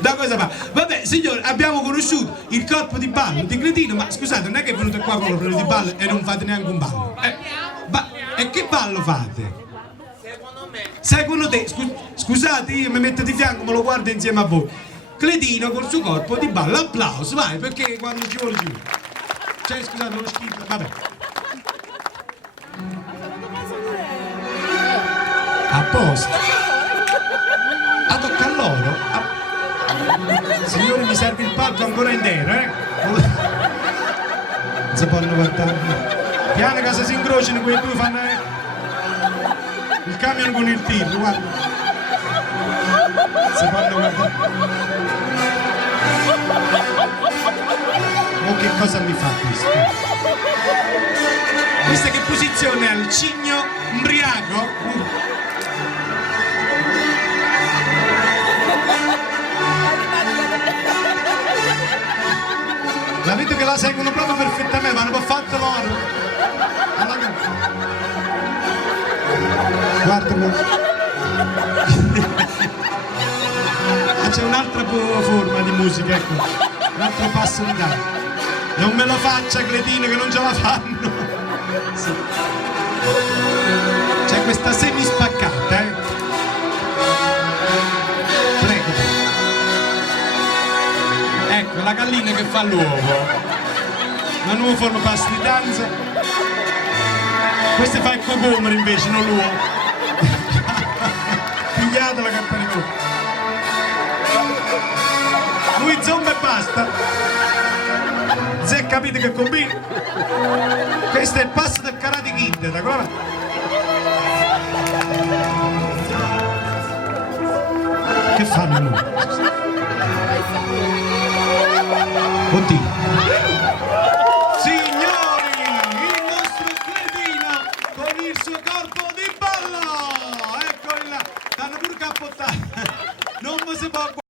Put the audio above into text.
Da cosa fa? Vabbè, signore, abbiamo conosciuto il corpo di ballo di Cretino, ma scusate, non è che venite qua con l'opera di ballo e non fate neanche un ballo. E che ballo fate? Secondo te, scusate, io mi metto di fianco, me lo guardo insieme a voi. Cretino col suo corpo di ballo, applauso, vai, perché quando ci vuole ci vuole. Cioè, scusate, lo schifo, vabbè. A posto. A tocca a loro. Signori, mi serve il palco ancora intero, eh? Non si possono guardare. Piano che si incrociano, quei due fanno il camion con il tir, guarda. Si possono guardare. Oh, che cosa mi fa questo? Questa che posizione ha il cigno ubriaco? La vedo che la seguono proprio perfettamente, ma non può fatto loro. Guarda c'è un'altra forma di musica, ecco, un altro passo di danno. Non me lo faccia Cretino che non ce la fanno. Sì. C'è questa semi spaccata, eh. Prego. Ecco, la gallina che fa l'uovo. La nuova forma passo di danza. Questa fa il cocomero invece, non l'uovo. Pigliatela che appare qui. Lui zomba e basta. Se capite che combina. Questo è il passo del Karate Kid, d'accordo? Che fanno? Oddio. Signori, il nostro Cretino con il suo corpo di ballo. Ecco il... Stanno pure cappottati. Non mi si può